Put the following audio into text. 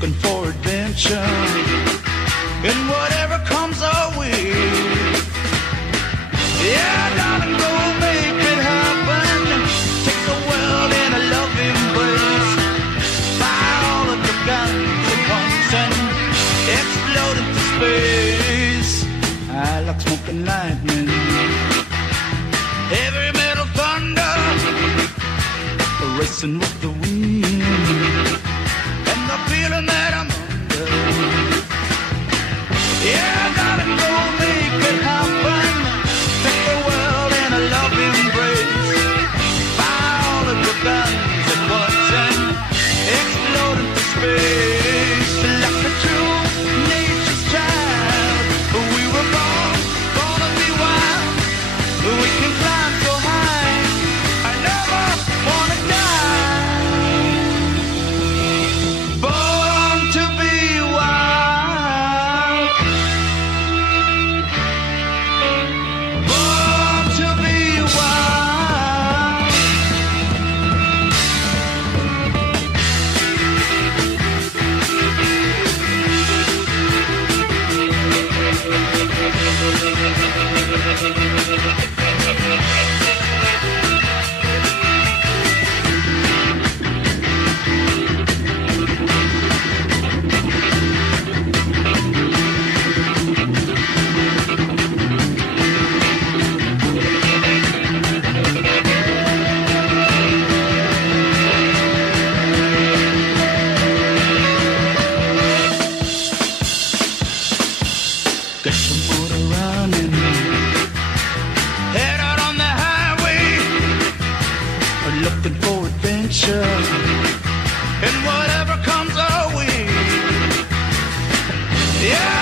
looking for adventure in whatever comes our way. Yeah, darling, go make it happen. Take the world in a loving embrace. Fire all of your guns at once and explode into space. I like smoking lightning, heavy metal thunder, racing with the wind, and the feeling that I'm under. Yeah, darling, go make it happen. Take the world in a loving embrace. Fire all of your guns at once and explode into space. Like a true nature's child, we were born to be wild. We can climb so high, I never wanna die. Born to be wild. Born to be wild. Get your motor running, head out on the highway, looking for adventure and whatever comes our way. Yeah.